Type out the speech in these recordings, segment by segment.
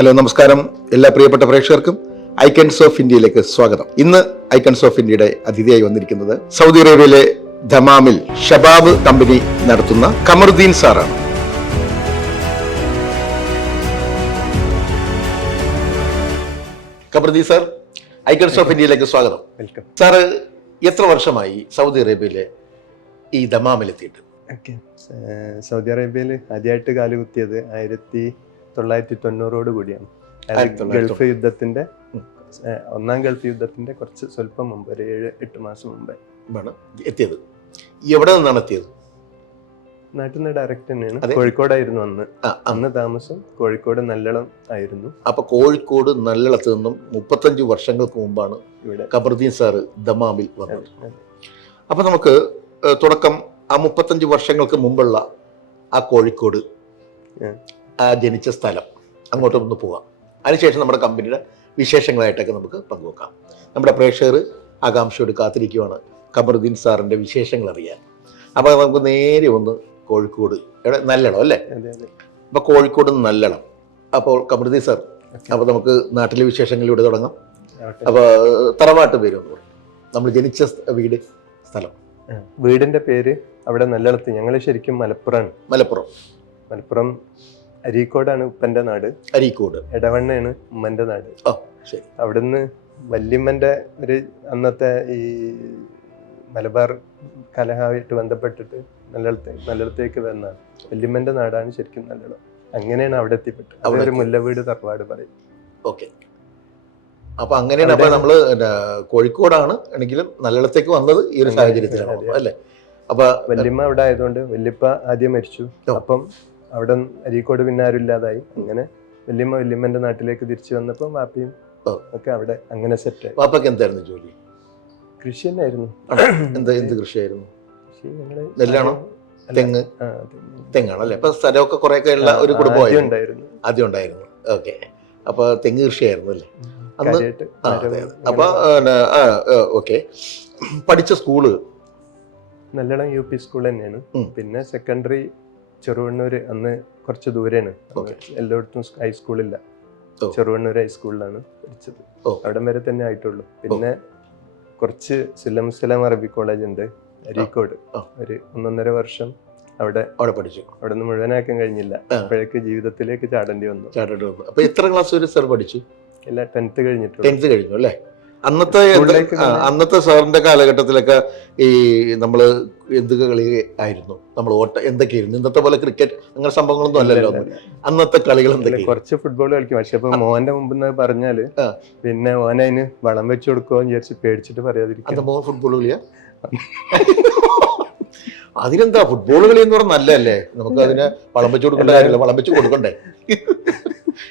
Hello, നമസ്കാരം. എല്ലാ പ്രിയപ്പെട്ട പ്രേക്ഷകർക്കും ഐക്കൺസ് ഓഫ് ഇന്ത്യയിലേക്ക് സ്വാഗതം. ഇന്ന് ഐക്കൺസ് ഓഫ് ഇന്ത്യയുടെ അതിഥിയായി വന്നിരിക്കുന്നത് സൗദി അറേബ്യയിലെ ദമാമിൽ ഷബാബ് കമ്പനി നടത്തുന്ന ഖമറുദ്ദീൻ സാറാണ്. ഖമറുദ്ദീൻ സാർ, ഐക്കൺസ് ഓഫ് ഇന്ത്യയിലേക്ക് സ്വാഗതം. വെൽക്കം. സാറ് എത്ര വർഷമായി സൗദി അറേബ്യയിലെ ഈ ദമാമിലെത്തിയിട്ട്? സൗദി അറേബ്യയിൽ ആദ്യമായിട്ട് കാലുകുത്തിയത് 1990 കൂടിയാണ്. ഗൾഫ് യുദ്ധത്തിന്റെ ഒന്നാം ഗൾഫ് യുദ്ധത്തിന്റെ കുറച്ച് സ്വല്പം മുമ്പ്, ഒരു 7-8 മാസം മുമ്പേ ആണ് എത്തിയത്. എവിടെ നിന്നാണ് എത്തിയത്? നാട്ടിൽ നിന്ന് ഡയറക്റ്റ് തന്നെയാണ്. കോഴിക്കോടായിരുന്നു അന്ന് താമസം. കോഴിക്കോട് നല്ലളം ആയിരുന്നു. അപ്പൊ കോഴിക്കോട് നല്ലളത്ത് നിന്നും 35 വർഷങ്ങൾക്ക് മുമ്പാണ് ഇവിടെ ഖമറുദ്ദീൻ സാറ് ദമാമിൽ വന്നത്. അപ്പൊ നമുക്ക് തുടക്കം ആ 35 വർഷങ്ങൾക്ക് മുമ്പുള്ള ആ കോഴിക്കോട് ആ ജനിച്ച സ്ഥലം അങ്ങോട്ടൊന്ന് പോകാം. അതിനുശേഷം നമ്മുടെ കമ്പനിയുടെ വിശേഷങ്ങളായിട്ടൊക്കെ നമുക്ക് പങ്കുവെക്കാം. നമ്മുടെ പ്രേക്ഷകർ ആകാംക്ഷയോട് കാത്തിരിക്കുവാണ് ഖമറുദ്ദീൻ സാറിൻ്റെ വിശേഷങ്ങൾ അറിയാൻ. അപ്പോൾ നമുക്ക് നേരെ ഒന്ന് കോഴിക്കോട്, എവിടെ? നല്ലളം അല്ലേ? അപ്പോൾ കോഴിക്കോട് നല്ലളം. അപ്പോൾ ഖമറുദ്ദീൻ സാർ, അപ്പോൾ നമുക്ക് നാട്ടിലെ വിശേഷങ്ങളിലൂടെ തുടങ്ങാം. അപ്പോൾ തറവാട്ട് പേര് ഒന്ന് പറയും, നമ്മൾ ജനിച്ച വീട്, സ്ഥലം. വീടിന്റെ പേര് അവിടെ നല്ലളത്ത്. ഞങ്ങൾ ശരിക്കും മലപ്പുറം അരീക്കോടാണ് ഉപ്പന്റെ നാട്. അരീക്കോട്. എടവണ്ണയാണ് ഉമ്മന്റെ നാട്. ശരി. അവിടുന്ന് വല്യമ്മന്റെ ഒരു അന്നത്തെ ഈ മലബാർ കലഹമായിട്ട് ബന്ധപ്പെട്ടിട്ട് നല്ലടത്തേക്ക് വന്നാണ്. വല്യമ്മന്റെ നാടാണ് ശരിക്കും നല്ലളം. അങ്ങനെയാണ് അവിടെ എത്തിപ്പെട്ടത്. അവിടെ ഒരു മുല്ലവീട് തറവാട് പറയും. ഓക്കെ. അപ്പൊ അങ്ങനെയാണ്. അപ്പൊ നമ്മള് കോഴിക്കോടാണ് എങ്കിലും നല്ലളത്തേക്ക് വന്നത് ഈ ഒരു സാഹചര്യത്തിലാണ് അല്ലേ? അപ്പൊ വല്യമ്മ അവിടെ ആയതുകൊണ്ട് വല്യപ്പ ആദ്യം മരിച്ചു. അപ്പം അവിടെ അരീക്കോട് പിന്നെ ആരും ഇല്ലാതായി. അങ്ങനെ വല്യമ്മന്റെ നാട്ടിലേക്ക് തിരിച്ചു വന്നപ്പോ വാപ്പയും ഒക്കെ അവിടെ അങ്ങനെ സെറ്റ്. വാപ്പക്ക് എന്തായിരുന്നു ജോലി? കൃഷി തന്നെയായിരുന്നു. എന്ത് കൃഷിയായിരുന്നു? നെല്ലാണോ? തെങ്ങാണല്ലേ? അപ്പൊ സ്ഥലമൊക്കെ കുറെയൊക്കെ ഉള്ള ഒരു കുടുംബമായിരുന്നു ആദ്യം ഉണ്ടായിരുന്നു. ഓക്കെ. അപ്പൊ തെങ്ങ് കൃഷിയായിരുന്നു അല്ലേ അന്ന്? അപ്പൊ ഓക്കെ. പഠിച്ച സ്കൂള് നല്ലളം UP സ്കൂൾ തന്നെയാണ്. പിന്നെ സെക്കൻഡറി ചെറുവണ്ണൂര്, അന്ന് കുറച്ച് ദൂരെയാണ്. എല്ലായിടത്തും ഹൈസ്കൂളില്ല. ചെറുവണ്ണൂർ ഹൈസ്കൂളിലാണ് പഠിച്ചത്. അവിടം വരെ തന്നെ ആയിട്ടുള്ളൂ. പിന്നെ കുറച്ച് സുല്ലം അറബി കോളേജ് ഉണ്ട് അരീക്കോട്. ഒരു 1.5 വർഷം അവിടെ പഠിച്ചു. അവിടെ നിന്ന് മുഴുവനാക്കാൻ കഴിഞ്ഞില്ല. അപ്പോഴേക്ക് ജീവിതത്തിലേക്ക് ചാടേണ്ടി വന്നു. അപ്പൊ എത്ര ക്ലാസ് വരെ സാർ പഠിച്ചു? ഇല്ല, 10th കഴിഞ്ഞിട്ടു. 10th കഴിഞ്ഞു അല്ലേ? അന്നത്തെ സാറിന്റെ കാലഘട്ടത്തിലൊക്കെ ഈ നമ്മള് എന്തൊക്കെ കളി ആയിരുന്നു? നമ്മൾ എന്തൊക്കെയായിരുന്നു? ഇന്നത്തെ പോലെ ക്രിക്കറ്റ് അങ്ങനെ സംഭവങ്ങളൊന്നും അല്ലല്ലോ അന്നത്തെ കളികൾ. എന്തൊക്കെ? കുറച്ച് ഫുട്ബോൾ കളിക്കും. പക്ഷെ ഇപ്പൊ മോന്റെ മുമ്പ് പറഞ്ഞാല് പിന്നെ മോനെ അതിന് വളം വെച്ചു കൊടുക്കുമെന്ന് വിചാരിച്ച് പേടിച്ചിട്ട് പറയാതിരിക്കും. മോൻ ഫുട്ബോൾ കളിയാ? അതിനെന്താ, ഫുട്ബോൾ കളി എന്ന് പറഞ്ഞാൽ നല്ലതല്ലേ? നമുക്ക് അതിന് വളം വെച്ചു കൊടുക്കേണ്ട കാര്യമില്ല, വളം വെച്ച് കൊടുക്കണ്ടേ?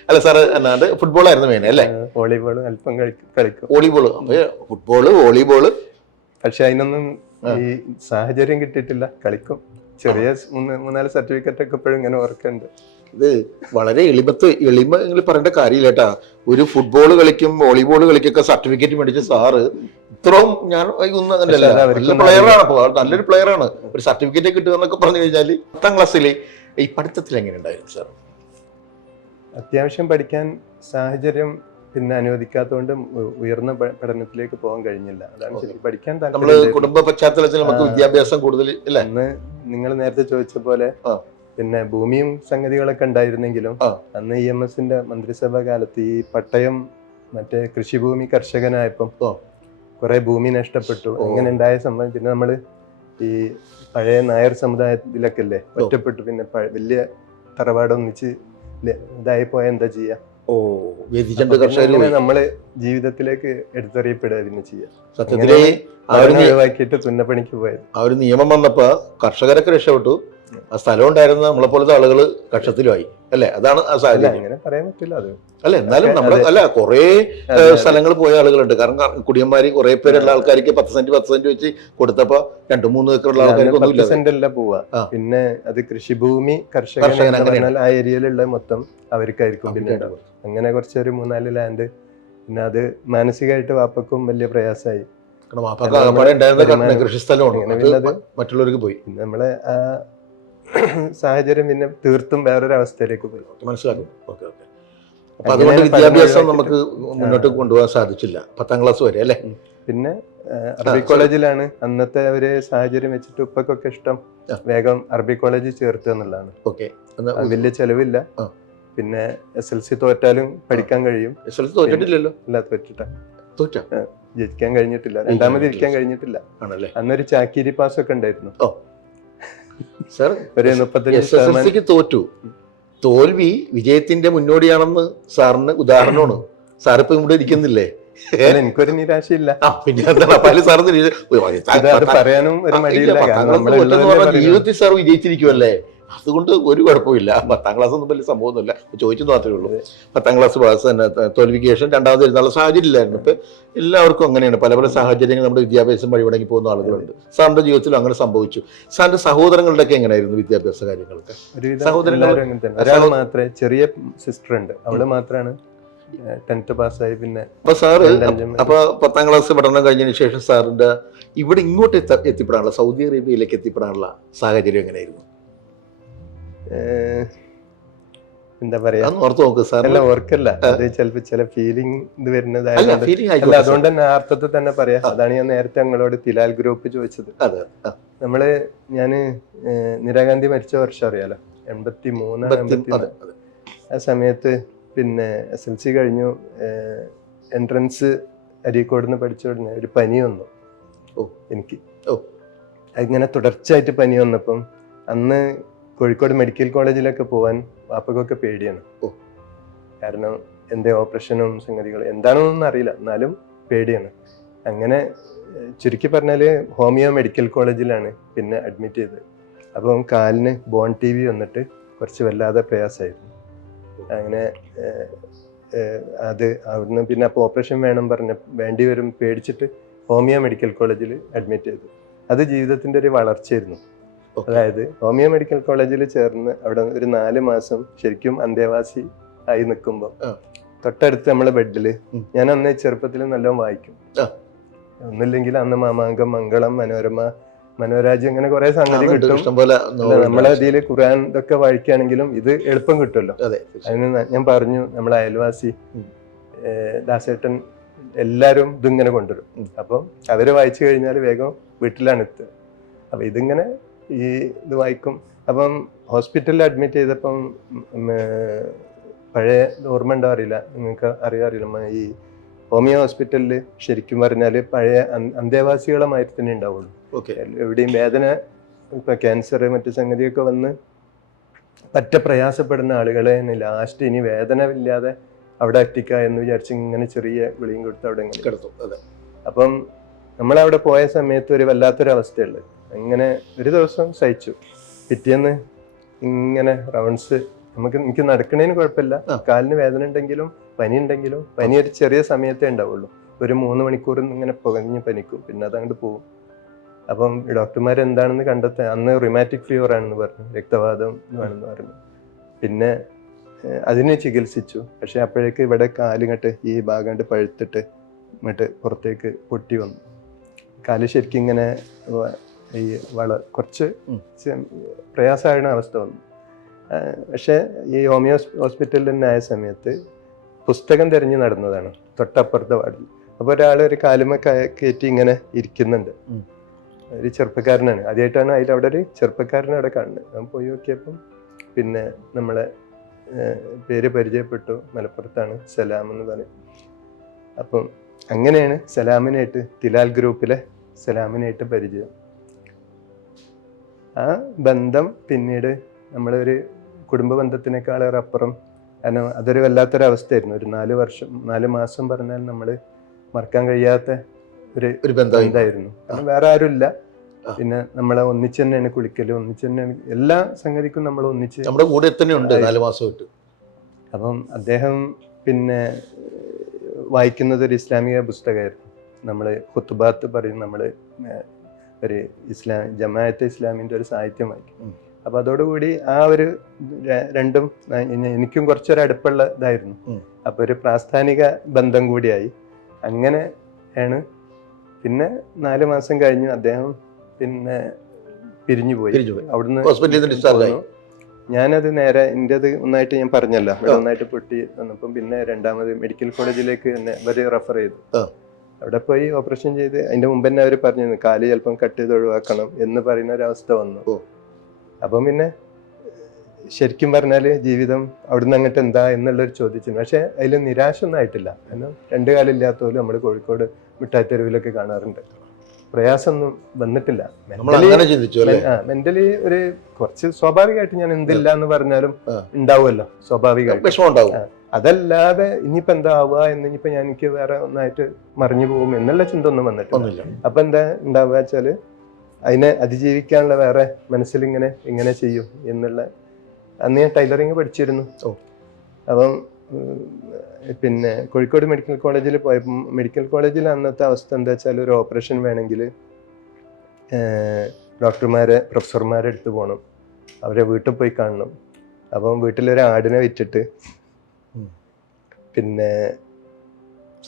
അല്ല സാറ്, അല്ലാണ്ട് ഫുട്ബോൾ ആയിരുന്നു മെയിൻ അല്ലേ? വോളിബോൾ അല്പം കളിക്കും. Volleyball, football, volleyball. പക്ഷെ അതിനൊന്നും ഈ സാഹചര്യം കിട്ടിയിട്ടില്ല. കളിക്കും. ചെറിയ 3-4 സർട്ടിഫിക്കറ്റ് ഒക്കെ ഇപ്പോഴും ഇങ്ങനെ ഓർക്കുന്നുണ്ട്. ഇത് വളരെ എളിമ നിങ്ങൾ പറയേണ്ട കാര്യമില്ല കേട്ടാ. ഒരു ഫുട്ബോൾ കളിക്കും, വോളിബോൾ കളിക്കൊക്കെ സർട്ടിഫിക്കറ്റ് മേടിച്ച സാറ് ഇത്രയും ഞാൻ ഒന്നും അങ്ങനെയല്ല. നല്ല പ്ലെയറാണ്, നല്ലൊരു പ്ലെയറാണ്. ഒരു സർട്ടിഫിക്കറ്റ് കിട്ടുക എന്നൊക്കെ പറഞ്ഞു കഴിഞ്ഞാൽ 10th ക്ലാസ്സിൽ ഈ പഠിത്തത്തിൽ എങ്ങനെ ഉണ്ടായിരുന്നു സാർ? അത്യാവശ്യം പഠിക്കാൻ സാഹചര്യം പിന്നെ അനുവദിക്കാത്തതുകൊണ്ട് ഉയർന്ന പഠനത്തിലേക്ക് പോകാൻ കഴിഞ്ഞില്ല. അതാണ് ശരിക്കും പഠിക്കാൻ കുടുംബ പശ്ചാത്തലത്തിൽ നമുക്ക് വിദ്യാഭ്യാസം കൂടുതൽ. അന്ന് നിങ്ങൾ നേരത്തെ ചോദിച്ച പോലെ പിന്നെ ഭൂമിയും സംഗതികളൊക്കെ ഉണ്ടായിരുന്നെങ്കിലും അന്ന് EMSന്റെ മന്ത്രിസഭാ കാലത്ത് ഈ പട്ടയം മറ്റേ കൃഷിഭൂമി കർഷകനായപ്പം കുറെ ഭൂമി നഷ്ടപ്പെട്ടു. അങ്ങനെ ഉണ്ടായ സംഭവം. പിന്നെ നമ്മള് ഈ പഴയ നായർ സമുദായത്തിലൊക്കെ അല്ലേ ഒറ്റപ്പെട്ടു. പിന്നെ വലിയ തറവാടൊന്നിച്ച് ഇതായി പോയാൽ എന്താ ചെയ്യാ? നമ്മള് ജീവിതത്തിലേക്ക് എടുത്തെറിയപ്പെടുകയായിരുന്നു ചെയ്യാം. സത്യത്തില് ഒഴിവാക്കിയിട്ട് തുന്നപ്പണിക്ക് പോയത്. ആ ഒരു നിയമം വന്നപ്പോ കർഷകരൊക്കെ രക്ഷപ്പെട്ടു. ആ സ്ഥലം ഉണ്ടായിരുന്ന നമ്മളെ പോലത്തെ ആളുകള് കക്ഷത്തിലുമായി അല്ലെ? അതാണ് ആ സാഹചര്യം. അങ്ങനെ പറയാൻ പറ്റില്ല അത്. അല്ല, എന്നാലും നമ്മള് കുറെ സ്ഥലങ്ങൾ പോയ ആളുകളുണ്ട്. കാരണം കുടിയന്മാര് കുറെ പേരുള്ള ആൾക്കാർക്ക് 10 സെന്റ് വെച്ച് കൊടുത്തപ്പോ 2-3 ഏക്കറുള്ള ആൾക്കാർക്ക് 10 സെന്റ് അല്ല പോവാ. പിന്നെ അത് കൃഷിഭൂമി കർഷകൻ ആ ഏരിയയിലുള്ള മൊത്തം അവർക്കായിരിക്കും. പിന്നെ അങ്ങനെ കുറച്ചൊരു 3-4 ലാൻഡ്. പിന്നെ അത് മാനസികമായിട്ട് വാപ്പക്കും വലിയ പ്രയാസമായി. കൃഷിസ്ഥലമാണ്, മറ്റുള്ളവർക്ക് പോയി. പിന്നെ നമ്മളെ ആ സാഹചര്യം പിന്നെ തീർത്തും വേറൊരു അവസ്ഥയിലേക്ക് പോയി. മനസ്സിലാക്കും. ഓക്കെ. അപ്പൊ അതുകൊണ്ട് വിദ്യാഭ്യാസം നമുക്ക് മുന്നോട്ട് കൊണ്ടുപോകാൻ സാധിച്ചില്ല 10ാം ക്ലാസ് വരെ അല്ലേ. പിന്നെ അറബി കോളേജിലാണ് അന്നത്തെ ഒരു സാഹചര്യം വെച്ചിട്ട് ഉപ്പക്കൊക്കെ ഇഷ്ടം വേഗം അറബി കോളേജിൽ ചേർത്തുക എന്നുള്ളതാണ്. ഓക്കെ, വലിയ ചെലവില്ല. പിന്നെ SLC തോറ്റാലും പഠിക്കാൻ കഴിയും. SLC തോറ്റിട്ടില്ലല്ലോ? ഇല്ല, ജയിക്കാൻ കഴിഞ്ഞിട്ടില്ല, രണ്ടാമത് ഇരിക്കാൻ കഴിഞ്ഞിട്ടില്ല. അന്നൊരു ചാക്കിരി പാസ് ഒക്കെ ഉണ്ടായിരുന്നു. ഒരു 35% തോറ്റു. തോൽവി വിജയത്തിന്റെ മുന്നോടിയാണെന്ന് സാറിന് ഉദാഹരണമാണ്. സാറിപ്പോ ഇവിടെ ഇരിക്കുന്നില്ലേ? എനിക്കൊരു നിരാശയില്ല. പിന്നെ പറയാനും ജീവിതത്തിൽ സാർ വിജയിച്ചിരിക്കുമല്ലേ, അതുകൊണ്ട് ഒരു കുഴപ്പമില്ല. 10ാം ക്ലാസ് ഒന്നും വലിയ സംഭവമൊന്നുമില്ല, ചോദിച്ചെന്ന് മാത്രമേ ഉള്ളൂ. 10ാം ക്ലാസ് പാസ് തന്നെ തോൽവിക്ക് ശേഷം രണ്ടാമത് എഴുതാനുള്ള സാഹചര്യം ഇല്ലായിരുന്നു. ഇപ്പൊ എല്ലാവർക്കും അങ്ങനെയാണ്, പല പല സാഹചര്യങ്ങൾ നമ്മുടെ വിദ്യാഭ്യാസം വഴിമുടങ്ങി പോകുന്ന ആളുകളുണ്ട്. സാറിന്റെ ജീവിതത്തിലും അങ്ങനെ സംഭവിച്ചു. സാറിന്റെ സഹോദരങ്ങളുടെ ഒക്കെ എങ്ങനെയായിരുന്നു വിദ്യാഭ്യാസ കാര്യങ്ങളൊക്കെ? സഹോദരങ്ങൾ മാത്രമേ, ചെറിയ സിസ്റ്റർ ഉണ്ട്, അവള് മാത്രമാണ് 10th പാസ്സായി. പിന്നെ അപ്പൊ സാറ് 10ാം ക്ലാസ് പഠനം കഴിഞ്ഞതിന് ശേഷം സാറിന്റെ ഇവിടെ ഇങ്ങോട്ട് എത്തിപ്പെടാനുള്ള, സൗദി അറേബ്യയിലേക്ക് എത്തിപ്പെടാനുള്ള സാഹചര്യം എങ്ങനെയായിരുന്നു? എന്താ പറയാ, ഓർത്ത് നോക്ക് സാർ. ഓർക്കല്ല, അത് ചിലപ്പോ ചില ഫീലിംഗ് ഇത് വരുന്നതായത് അതുകൊണ്ട് തന്നെ അർത്ഥത്തിൽ തന്നെ പറയാം. അതാണ് ഞാൻ നേരത്തെ ഞങ്ങളോട് തിലാൽ ഗ്രൂപ്പ് ചോദിച്ചത്. ഞാന് ഇന്ദിരാഗാന്ധി മരിച്ച വർഷം അറിയാലോ, 83 ആ സമയത്ത് പിന്നെ SLC കഴിഞ്ഞു. എൻട്രൻസ് അരീക്കോട് നിന്ന് പഠിച്ച ഉടനെ ഒരു പനി വന്നു എനിക്ക്. അങ്ങനെ തുടർച്ചയായിട്ട് പനി വന്നപ്പം അന്ന് കോഴിക്കോട് മെഡിക്കൽ കോളേജിലൊക്കെ പോകാൻ വാപ്പക്കൊക്കെ പേടിയാണ്. കാരണം എന്തേ ഓപ്പറേഷനും സംഗതികൾ എന്താണെന്നൊന്നും അറിയില്ല, എന്നാലും പേടിയാണ്. അങ്ങനെ ചുരുക്കി പറഞ്ഞാല് ഹോമിയോ മെഡിക്കൽ കോളേജിലാണ് പിന്നെ അഡ്മിറ്റ് ചെയ്തത്. അപ്പം കാലിന് ബോൺ TV വന്നിട്ട് കുറച്ച് വല്ലാതെ പ്രയാസമായിരുന്നു. അങ്ങനെ അത് അവിടുന്ന് പിന്നെ അപ്പോൾ ഓപ്പറേഷൻ വേണ്ടി വരും പേടിച്ചിട്ട് ഹോമിയോ മെഡിക്കൽ കോളേജിൽ അഡ്മിറ്റ് ചെയ്തു. അത് ജീവിതത്തിൻ്റെ ഒരു വളർച്ചയായിരുന്നു. അതായത് ഹോമിയോ മെഡിക്കൽ കോളേജിൽ ചേർന്ന് അവിടെ ഒരു 4 മാസം ശരിക്കും അന്തേവാസി ആയി നിൽക്കുമ്പോൾ തൊട്ടടുത്ത് നമ്മളെ ബെഡില്, ഞാൻ അന്ന് ചെറുപ്പത്തിൽ നല്ലോണം വായിക്കും. ഒന്നുമില്ലെങ്കിൽ അന്ന് മാമാങ്കം, മംഗളം, മനോരാജ്യം അങ്ങനെ കുറെ സംഗതി കിട്ടും. നമ്മളെ ഇതില് ഖുർആൻ ഇതൊക്കെ വായിക്കുകയാണെങ്കിലും ഇത് എളുപ്പം കിട്ടുമല്ലോ. അതിന് ഞാൻ പറഞ്ഞു, നമ്മളെ അയൽവാസി ദാസേട്ടൻ എല്ലാരും ഇതിങ്ങനെ കൊണ്ടുവരും. അപ്പം അവര് വായിച്ചു കഴിഞ്ഞാൽ വേഗം വീട്ടിലാണ് എത്തുക. അപ്പൊ ഇതിങ്ങനെ ഇത് വായിക്കും. അപ്പം ഹോസ്പിറ്റലിൽ അഡ്മിറ്റ് ചെയ്തപ്പം പഴയ ഓർമ്മ ഉണ്ടോ അറിയില്ല, നിങ്ങൾക്ക് അറിയാറില്ല, ഈ ഹോമിയോ ഹോസ്പിറ്റലിൽ ശരിക്കും പറഞ്ഞാൽ പഴയ അന്തേവാസികളെ മാതിരി തന്നെ ഉണ്ടാവുള്ളൂ. എവിടെയും വേദന, ഇപ്പൊ ക്യാൻസർ മറ്റു സംഗതിയൊക്കെ വന്ന് പറ്റ പ്രയാസപ്പെടുന്ന ആളുകളെ ലാസ്റ്റ് ഇനി വേദന ഇല്ലാതെ അവിടെ എത്തിക്കുക എന്ന് വിചാരിച്ച് ഇങ്ങനെ ചെറിയ ഗുളിയും കൊടുത്ത് അവിടെ ഇങ്ങനെ കിടത്തും. അപ്പം നമ്മളവിടെ പോയ സമയത്ത് ഒരു വല്ലാത്തൊരവസ്ഥയുള്ളത്. അങ്ങനെ ഒരു ദിവസം സഹിച്ചു. പിറ്റേന്ന് ഇങ്ങനെ റൗണ്ട്സ്, എനിക്ക് നടക്കണേന് കുഴപ്പമില്ല, കാലിന് വേദന ഉണ്ടെങ്കിലും പനി ഉണ്ടെങ്കിലും പനി ഒരു ചെറിയ സമയത്തേ ഉണ്ടാവുള്ളൂ. ഒരു 3 മണിക്കൂർ ഇങ്ങനെ പുകഞ്ഞ് പനിക്കും, പിന്നെ അതങ്ങോട്ട് പോകും. അപ്പം ഡോക്ടർമാർ എന്താണെന്ന് കണ്ടെത്താൻ, അന്ന് റിമാറ്റിക് ഫീവർ ആണെന്ന് പറഞ്ഞു, രക്തവാതം ആണെന്ന് പറഞ്ഞു. പിന്നെ അതിനെ ചികിത്സിച്ചു. പക്ഷെ അപ്പോഴേക്ക് ഇവിടെ കാലിങ്ങട്ട് ഈ ഭാഗം പഴുത്തിട്ട് ഇങ്ങോട്ട് പുറത്തേക്ക് പൊട്ടി വന്നു. കാല് ശരിക്കും ഇങ്ങനെ ഈ കുറച്ച് പ്രയാസമായിരുന്ന അവസ്ഥ വന്നു. പക്ഷെ ഈ ഹോമിയോ ഹോസ്പിറ്റലിൽ തന്നെ ആയ സമയത്ത് പുസ്തകം തിരഞ്ഞു നടന്നതാണ് തൊട്ടപ്പുറത്തെ വാർഡിൽ. അപ്പോൾ ഒരാൾ ഒരു കാലുമ കയറ്റി ഇങ്ങനെ ഇരിക്കുന്നുണ്ട്, ഒരു ചെറുപ്പക്കാരനാണ്. ആദ്യമായിട്ടാണ് അവിടെ ഒരു ചെറുപ്പക്കാരനെ അവിടെ കാണുന്നത്. ഞാൻ പോയി നോക്കിയപ്പം പിന്നെ നമ്മളെ പേര് പരിചയപ്പെട്ടു, മലപ്പുറത്താണ്, സലാം എന്ന് പറയും. അപ്പം അങ്ങനെയാണ് സലാമിനായിട്ട്, തിലാൽ ഗ്രൂപ്പിലെ സലാമിനായിട്ട് പരിചയം. ആ ബന്ധം പിന്നീട് നമ്മളൊരു കുടുംബ ബന്ധത്തിനേക്കാളേറെ അപ്പുറം, കാരണം അതൊരു വല്ലാത്തൊരവസ്ഥയായിരുന്നു. ഒരു 4 മാസം പറഞ്ഞാൽ നമ്മൾ മറക്കാൻ കഴിയാത്ത ഒരു ബന്ധമായിരുന്നു. കാരണം വേറെ ആരുമില്ല. പിന്നെ നമ്മളെ ഒന്നിച്ച് തന്നെയാണ് കുളിക്കല്, ഒന്നിച്ച് തന്നെയാണ് എല്ലാ സംഗതിക്കും നമ്മൾ ഒന്നിച്ച് നമ്മുടെ കൂടെ തന്നെയുണ്ട് 4 മാസമായിട്ട്. അപ്പം അദ്ദേഹം പിന്നെ വായിക്കുന്നത് ഒരു ഇസ്ലാമിക പുസ്തകമായിരുന്നു. നമ്മൾ ഖുത്ബാത്ത് പറയും, നമ്മൾ ഒരു ജമാഅത്തെ ഇസ്ലാമിൻ്റെ ഒരു സാഹിത്യം വായിക്കും. അപ്പം അതോടുകൂടി ആ ഒരു രണ്ടും എനിക്കും കുറച്ചൊരു അടുപ്പുള്ള ഇതായിരുന്നു. അപ്പോൾ ഒരു പ്രാസ്ഥാനിക ബന്ധം കൂടിയായി. അങ്ങനെ ആണ്. പിന്നെ 4 മാസം കഴിഞ്ഞു അദ്ദേഹം പിന്നെ പിരിഞ്ഞു പോയി. അവിടുന്ന് ഞാനത് നേരെ എൻ്റെത് ഒന്നായിട്ട് ഞാൻ പറഞ്ഞല്ലോ, ഇവിടെ ഒന്നായിട്ട് പൊട്ടി വന്നപ്പം പിന്നെ രണ്ടാമത് മെഡിക്കൽ കോളേജിലേക്ക് എന്നെ ഇവര് റെഫർ ചെയ്തു. അവിടെ പോയി ഓപ്പറേഷൻ ചെയ്ത് അതിന്റെ മുമ്പ് തന്നെ അവർ പറഞ്ഞിരുന്നു കാല് ചിലപ്പം കട്ട് ചെയ്ത് ഒഴിവാക്കണം എന്ന് പറയുന്ന ഒരവസ്ഥ വന്നു. അപ്പം പിന്നെ ശരിക്കും പറഞ്ഞാല് ജീവിതം അവിടുന്ന് അങ്ങോട്ട് എന്താ എന്നുള്ളൊരു ചോദിച്ചിരുന്നു. പക്ഷെ അതിൽ നിരാശ ഒന്നും ആയിട്ടില്ല. കാരണം 2 കാലില്ലാത്ത പോലും നമ്മൾ കോഴിക്കോട് മിഠായിത്തെരുവിലൊക്കെ കാണാറുണ്ട്. പ്രയാസമൊന്നും വന്നിട്ടില്ല. മെന്റലി ഒരു കുറച്ച് സ്വാഭാവികമായിട്ട് ഞാൻ എന്തില്ല എന്ന് പറഞ്ഞാലും ഉണ്ടാവുമല്ലോ സ്വാഭാവികമായിട്ട്. അതല്ലാതെ ഇനിയിപ്പോ എന്താ ആവുക എന്ന് ഇനിയിപ്പോ ഞാൻ എനിക്ക് വേറെ ഒന്നായിട്ട് മറിഞ്ഞു പോകും എന്നുള്ള ചിന്ത ഒന്നും വന്നിട്ടില്ല. അപ്പൊ എന്താ ഉണ്ടാവുക വെച്ചാല് അതിനെ അതിജീവിക്കാനുള്ള വേറെ മനസ്സിലിങ്ങനെ എങ്ങനെ ചെയ്യും എന്നുള്ള. അന്ന് ഞാൻ ടൈലറിങ് പഠിച്ചിരുന്നു. അപ്പം പിന്നെ കോഴിക്കോട് മെഡിക്കൽ കോളേജിൽ പോയപ്പോൾ മെഡിക്കൽ കോളേജിൽ അന്നത്തെ അവസ്ഥ എന്താ വെച്ചാൽ ഒരു ഓപ്പറേഷൻ വേണമെങ്കിൽ ഡോക്ടർമാരെ പ്രൊഫസർമാരെ അടുത്ത് പോകണം, അവരെ വീട്ടിൽ പോയി കാണണം. അപ്പം വീട്ടിലൊരു ആടിനെ വിറ്റിട്ട് പിന്നെ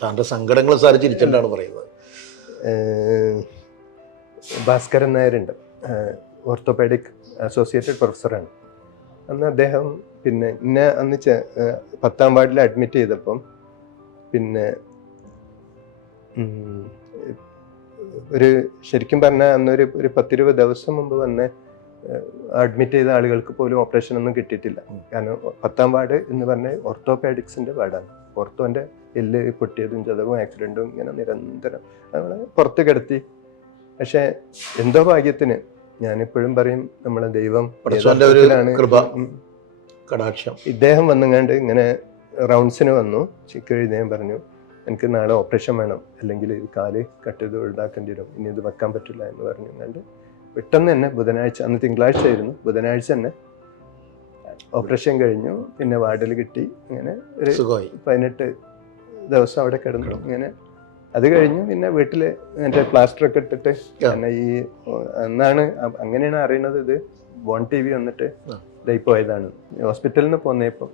സാറിന്റെ സങ്കടങ്ങൾ സാർ ചിരിച്ചിട്ടാണ് പറയുന്നത്. ഭാസ്കരൻ നായരുണ്ട്, ഓർത്തോപെഡിക് അസോസിയേറ്റഡ് പ്രൊഫസറാണ്. അന്ന് അദ്ദേഹം പിന്നെ എന്നെ അന്ന് 10ാം വാർഡിൽ അഡ്മിറ്റ് ചെയ്തപ്പം പിന്നെ ഒരു ശരിക്കും പറഞ്ഞാൽ അന്നൊരു 10-20 ദിവസം മുമ്പ് വന്ന് അഡ്മിറ്റ് ചെയ്ത ആളുകൾക്ക് പോലും ഓപ്പറേഷൻ ഒന്നും കിട്ടിയിട്ടില്ല. കാരണം 10ാം വാർഡ് എന്ന് പറഞ്ഞാൽ ഓർത്തോപെഡിക്സിന്റെ വാർഡാണ്. ഓർത്തോന്റെ എല്ല് പൊട്ടിയതും ചതവും ആക്സിഡന്റും ഇങ്ങനെ നിരന്തരം നമ്മളെ പുറത്ത് കിടത്തി. പക്ഷെ എന്തോ ഭാഗ്യത്തിന് ഞാനിപ്പോഴും പറയും നമ്മളെ ദൈവം ഇദ്ദേഹം വന്നുങ്ങാണ്ട് ഇങ്ങനെ റൗണ്ട്സിന് വന്നു. ചെക്ക് എഴുതാൻ പറഞ്ഞു, എനിക്ക് നാളെ ഓപ്പറേഷൻ വേണം, അല്ലെങ്കിൽ ഇത് കാല് കട്ട് ചെയ്ത് ഒഴിവാക്കേണ്ടി വരും, ഇനി ഇത് വെക്കാൻ പറ്റില്ല എന്ന് പറഞ്ഞു. കണ്ട് പെട്ടെന്ന് തന്നെ ബുധനാഴ്ച, അന്ന് തിങ്കളാഴ്ച ആയിരുന്നു, ബുധനാഴ്ച തന്നെ ഓപ്പറേഷൻ കഴിഞ്ഞു. പിന്നെ വാർഡിൽ കിട്ടി. അങ്ങനെ ഒരു 18 ദിവസം അവിടെ കിടന്നു. ഇങ്ങനെ അത് കഴിഞ്ഞു. പിന്നെ വീട്ടില് മറ്റേ പ്ലാസ്റ്റർ ഒക്കെ ഇട്ടിട്ട് പിന്നെ ഈ എന്നാണ് അങ്ങനെയാണ് അറിയണത് ഇത് ബോൺ ടി വി വന്നിട്ട് ഇതായി പോയതാണ്. ഹോസ്പിറ്റലിൽ നിന്ന്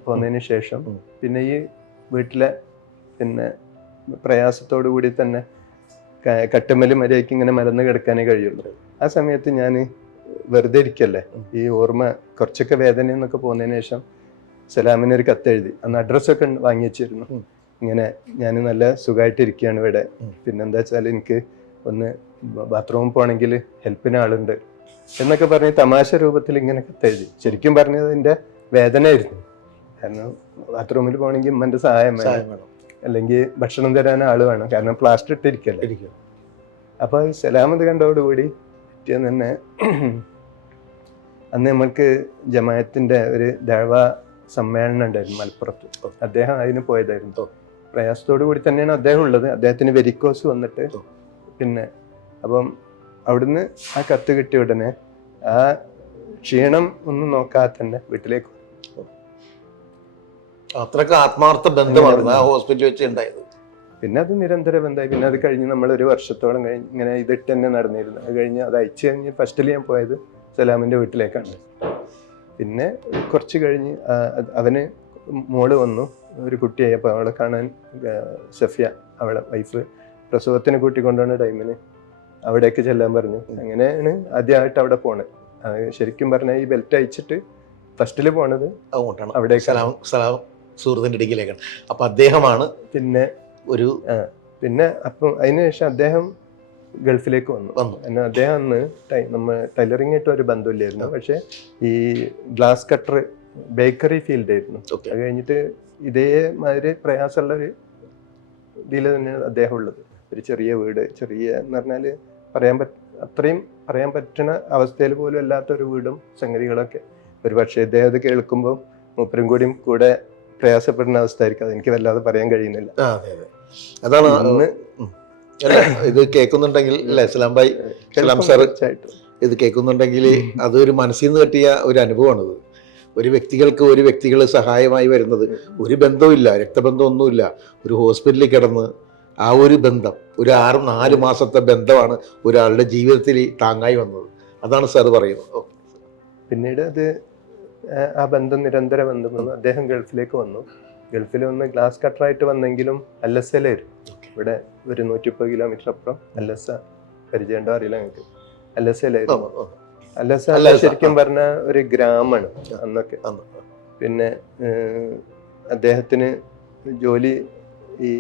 പോന്നതിന് ശേഷം പിന്നെ ഈ വീട്ടിലെ പിന്നെ പ്രയാസത്തോടു കൂടി തന്നെ കട്ടുമ്മല് മര്യാദയ്ക്ക് ഇങ്ങനെ മലന്ന് കിടക്കാനേ കഴിയുള്ളൂ. ആ സമയത്ത് ഞാൻ വെറുതെ ഇരിക്കല്ലേ, ഈ ഓർമ്മ കുറച്ചൊക്കെ വേദന എന്നൊക്കെ പോകുന്നതിന് ശേഷം സലാമിന് ഒരു കത്തെഴുതി. അന്ന് അഡ്രസ്സൊക്കെ വാങ്ങി വെച്ചിരുന്നു. ഇങ്ങനെ ഞാൻ നല്ല സുഖമായിട്ടിരിക്കുകയാണ് ഇവിടെ, പിന്നെന്താ വെച്ചാൽ എനിക്ക് ഒന്ന് ബാത്റൂമിൽ പോകണമെങ്കിൽ ഹെൽപ്പിന് ആളുണ്ട് എന്നൊക്കെ പറഞ്ഞ് തമാശ രൂപത്തിൽ ഇങ്ങനെ കത്തെഴുതി. ശരിക്കും പറഞ്ഞത് എൻ്റെ വേദനയായിരുന്നു. കാരണം ബാത്റൂമിൽ പോകണമെങ്കിൽ ഉമ്മൻ്റെ സഹായം വേണം, അല്ലെങ്കിൽ ഭക്ഷണം തരാൻ ആള് വേണം, കാരണം പ്ലാസ്റ്റർ ഇട്ടിരിക്കല്ലേ. അപ്പൊ സലാമത് കണ്ടോടുകൂടി പിറ്റേന്ന് തന്നെ അന്ന് നമ്മൾക്ക് ജമാഅത്തിന്റെ ഒരു ദഅവ സമ്മേളനം ഉണ്ടായിരുന്നു മലപ്പുറത്ത്. അദ്ദേഹം അതിന് പോയതായിരുന്നു. പ്രയാസത്തോടു കൂടി തന്നെയാണ് അദ്ദേഹം ഉള്ളത്. അദ്ദേഹത്തിന് വെരിക്കോസ് വന്നിട്ട് പിന്നെ അപ്പം അവിടുന്ന് ആ കത്ത് കിട്ടിയ ഉടനെ ആ ക്ഷീണം ഒന്നും നോക്കാതെ തന്നെ വീട്ടിലേക്ക്. അത്രക്ക് ആത്മാർത്ഥ ബന്ധമാണ് ആ ഹോസ്പിറ്റലിൽ വെച്ച് ഉണ്ടായത്. പിന്നെ അത് നിരന്തര ബന്ധമായി. പിന്നെ അത് കഴിഞ്ഞ് നമ്മൾ 1 വർഷത്തോളം കഴിഞ്ഞ് ഇങ്ങനെ ഇതിട്ട് തന്നെ നടന്നിരുന്നു. അത് കഴിഞ്ഞ് അത് അയച്ചു കഴിഞ്ഞ് ഫസ്റ്റിൽ ഞാൻ പോയത് സലാമിൻ്റെ വീട്ടിലേക്കാണ്. പിന്നെ കുറച്ച് കഴിഞ്ഞ് അവന് മോള് വന്നു, ഒരു കുട്ടിയായി. അപ്പോൾ അവളെ കാണാൻ സഫിയ അവളെ വൈഫ് പ്രസവത്തിന് കൂട്ടിക്കൊണ്ടുവന്ന ടൈമിന് അവിടേക്ക് ചെല്ലാൻ പറഞ്ഞു. അങ്ങനെയാണ് ആദ്യമായിട്ട് അവിടെ പോണത്. ശരിക്കും പറഞ്ഞാൽ ഈ ബെൽറ്റ് അയച്ചിട്ട് ഫസ്റ്റിൽ പോണത് അങ്ങോട്ടാണ്, അവിടേക്ക് സുഹൃത്തിൻ്റെ ഇടയ്ക്കിലേക്കാണ്. അപ്പം അദ്ദേഹമാണ് പിന്നെ ഒരു പിന്നെ അപ്പം അതിനുശേഷം അദ്ദേഹം ഗൾഫിലേക്ക് വന്നു. എന്നാൽ അദ്ദേഹം അന്ന് നമ്മൾ ടൈലറിംഗ് ആയിട്ട് ഒരു ബന്ധമില്ലായിരുന്നു. പക്ഷെ ഈ ഗ്ലാസ് കട്ടർ ബേക്കറി ഫീൽഡ് ആയിരുന്നു. അത് കഴിഞ്ഞിട്ട് ഇതേമാതിരി പ്രയാസമുള്ള ഒരു ഇതിൽ തന്നെയാണ് അദ്ദേഹം ഉള്ളത്. ഒരു ചെറിയ വീട്, ചെറിയ എന്ന് പറഞ്ഞാൽ അത്രയും പറയാൻ പറ്റുന്ന അവസ്ഥയിൽ പോലും അല്ലാത്തൊരു വീടും സംഗതികളൊക്കെ. ഒരു പക്ഷേ ഇദ്ദേഹം അത് കേൾക്കുമ്പോൾ മൂപ്പരും കൂടിയും കൂടെ പ്രയാസപ്പെടുന്ന അവസ്ഥ ആയിരിക്കും. അതെനിക്ക് വല്ലാതെ പറയാൻ കഴിയുന്നില്ല. അതാണ് ഇത് കേൾക്കുന്നുണ്ടെങ്കിൽ അല്ലേ സലാം ഭായ്, സലാം സാർ ഇത് കേൾക്കുന്നുണ്ടെങ്കിൽ അതൊരു മനസ്സിൽ നിന്ന് കിട്ടിയ ഒരു അനുഭവമാണിത്. ഒരു വ്യക്തികൾ സഹായമായി വരുന്നത്, ഒരു ബന്ധവുമില്ല, രക്തബന്ധമൊന്നുമില്ല, ഒരു ഹോസ്പിറ്റലിൽ കിടന്ന് ആ ഒരു ബന്ധം, ഒരു 4 മാസത്തെ ബന്ധമാണ് ഒരാളുടെ ജീവിതത്തിൽ താങ്ങായി വന്നത്. അതാണ് സാർ പറയുന്നത്. പിന്നീട് അത് ആ ബന്ധം നിരന്തര ബന്ധം വന്നു. അദ്ദേഹം ഗൾഫിലേക്ക് വന്നു. ഗൾഫിൽ വന്ന് ഗ്ലാസ് കട്ടറായിട്ട് വന്നെങ്കിലും LSAലായിരുന്നു. ഇവിടെ ഒരു 130 കിലോമീറ്റർ അപ്പുറം LSA പരിചയമുണ്ടോ അറിയില്ല ഞങ്ങൾക്ക്. LSAലായിരുന്നു. അല്ലസാദ ശരിക്കും പറഞ്ഞ ഒരു ഗ്രാമമാണ് അന്നൊക്കെ. പിന്നെ അദ്ദേഹത്തിന് ജോലി ഈ